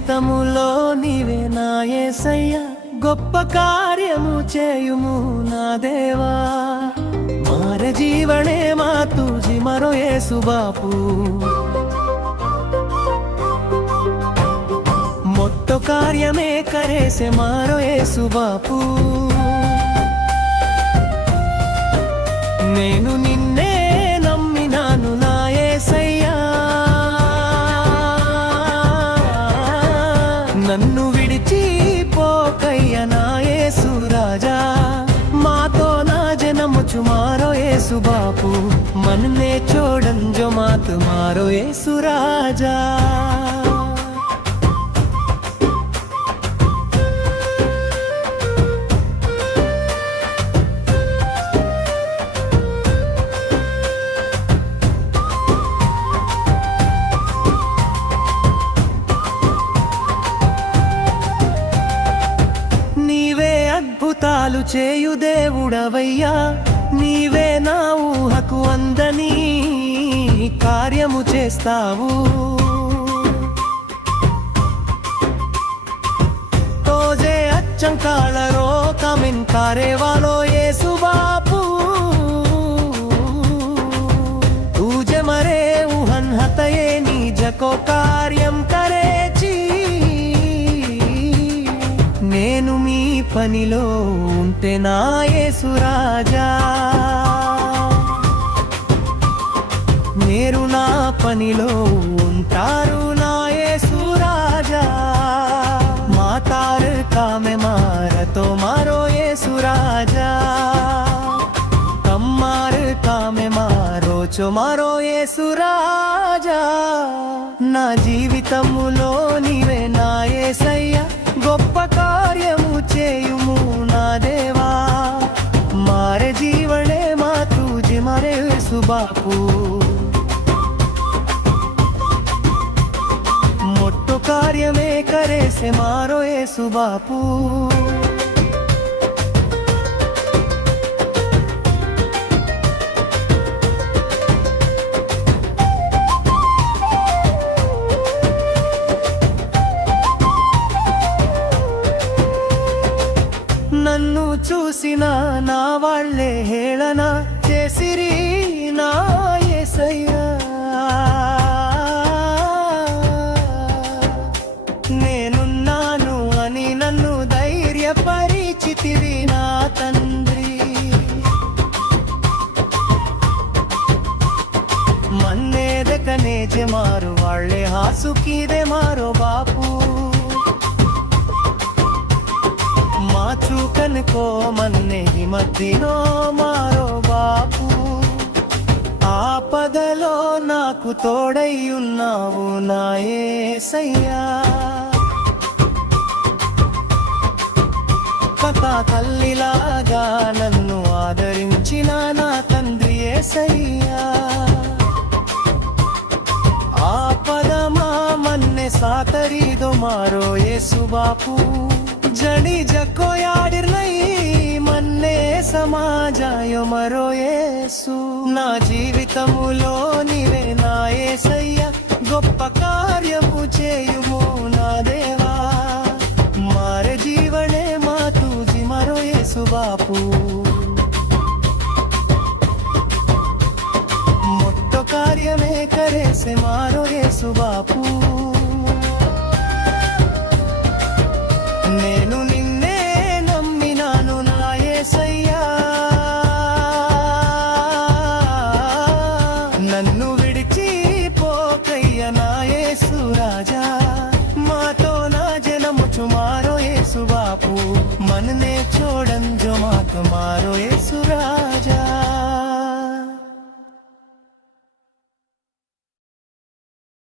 జీవితములో నీవే నా యేసయ్యా, గొప్ప కార్యము చేయుము నా దేవా। మారే జీవనే మా తుజి మరో యేసు బాపు, మొట్ట కార్యమే కరేసే మారో యేసు బాపు। నేను నిన్నే నమ్మినాను నా యేసయ్యా, నన్ను విడిచి పోకయ్య నా యేసు రాజా। మాతో నా జనముచు మారో యేసు బాపు, మననే छोड़न जो मात मारो యేసు రాజా। అద్భుతాలు చేయు దేవుడవయ్యా, నీవే నా ఊహకు అందని కార్యము చేస్తావు। తోజే అచ్చంకాళరో కమిన్ కారేవాలో యేసు బాపు, తూజే మరే ఊహన్ హతయే నీజకో కార్యం కరేచి। నేను మీ పనిలో ఉంటే నా యేసు రాజా, మీరు నా పనిలో ఉంటారు నా యేసు రాజా। మాతారు కామె మారతో మారో యేసు రాజా, కమ్మారు కామె మారో చో మారో యేసు రాజా। నా జీవితములో నీవే నా యేసయ్యా, గొప్ప కార్యము చేయుము నా దేవా। మారే జీవనే మా తుజి మరే యేసు బాపు, మొట్టు కార్యమే కరేసే మారో యేసు బాపు। నన్ను చూసిన నా వాళ్ళే హేళన చేసిరి నా యేసయ్యా, నేనున్నాను అని నన్ను ధైర్యపరిచితివి నా తండ్రి। మన్నేదకనే జే మారు వాళ్ళే హాసుకీదే మారో బాపు, चूकन को मन्ने हिमतिनो मारो बापू। ఆపదలో నాకు తోడై ఉన్నావు నా యేసయ్యా, కథా తల్లిలాగా నన్ను ఆదరించిన నా తండ్రి యేసయ్యా। ఆపదమా మన్నే సాతరీదో మారో యేసు బాపు, జడి జక్కో యాడిర్ నై మన్నే సమాజాయో మరో యేసు। నా జీవితములో నీవే నా యేసయ్యా, గొప్ప కార్యము చేయుము నా దేవా। మారే జీవనే మా తుజి మరో యేసు బాపు, మొట్ట కార్యమే కరేసే మారో యేసు బాపు। నేను నిన్నే నమ్మినాను నా యేసయ్యా, నన్ను విడిచి పోకయ్య నా యేసు రాజా। మాతో నా జనముచు మారో యేసు బాపు, మననే छोड़न जो मात मारो యేసు రాజా।